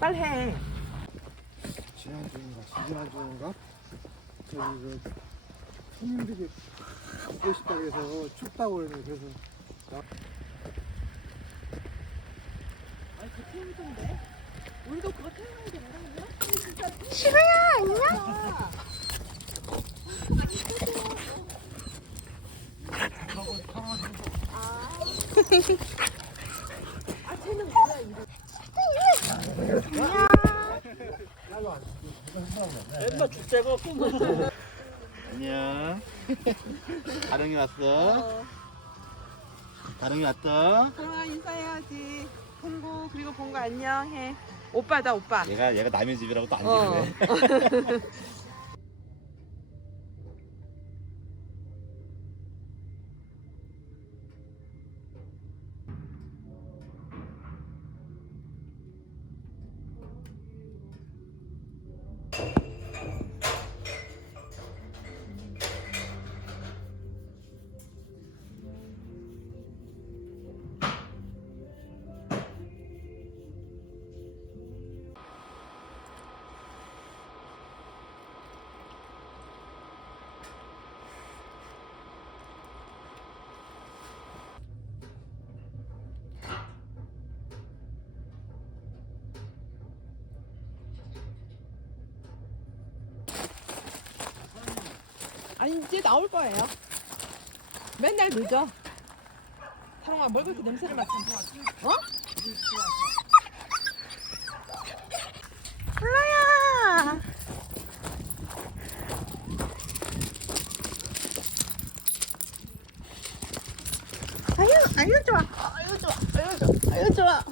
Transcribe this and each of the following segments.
빨리 해. 지난주인가? 저기 그 손님들이 보고 싶다고 해서 춥다고 그러네. 그래서 아니 그 태우던데? 우리도 그거 태우는 게 뭐라 시그야 안녕. 아 쟤는 뭐야 이거? 엠마 죽자고. 안녕. 다령이 왔어. 다령이 왔어. 그러나 인사해야지. 봉구 그리고 봉구 안녕해. 오빠다 오빠. 얘가 남의 집이라고 또 안 어. 지르네. 아니 이제 나올 거예요. 맨날 늦어. 사롱아 뭘 그렇게 냄새를 맡아? 어? 플라야. 아유 좋아. 아유 좋아. 아유 좋아. 아유 좋아.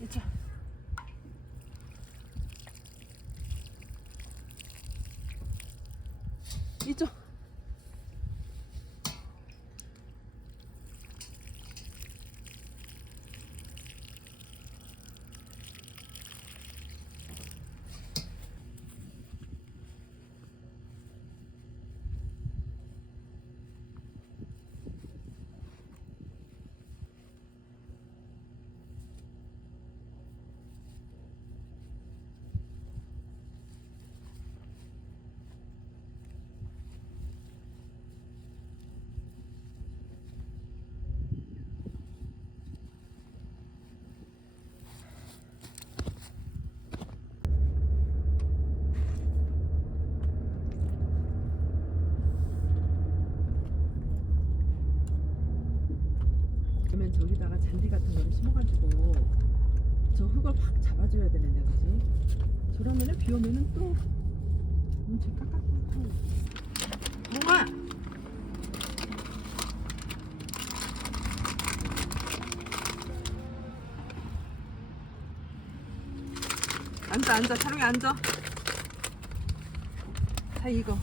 이쪽. 이쪽. 그러면 저기다가 잔디 같은 거를 심어가지고 저 흙을 확 잡아줘야 되는데 그지? 저러면은 비 오면은 또 엄청 깎아깎아. 뭔가 앉아 사롱이 앉아. 자 이거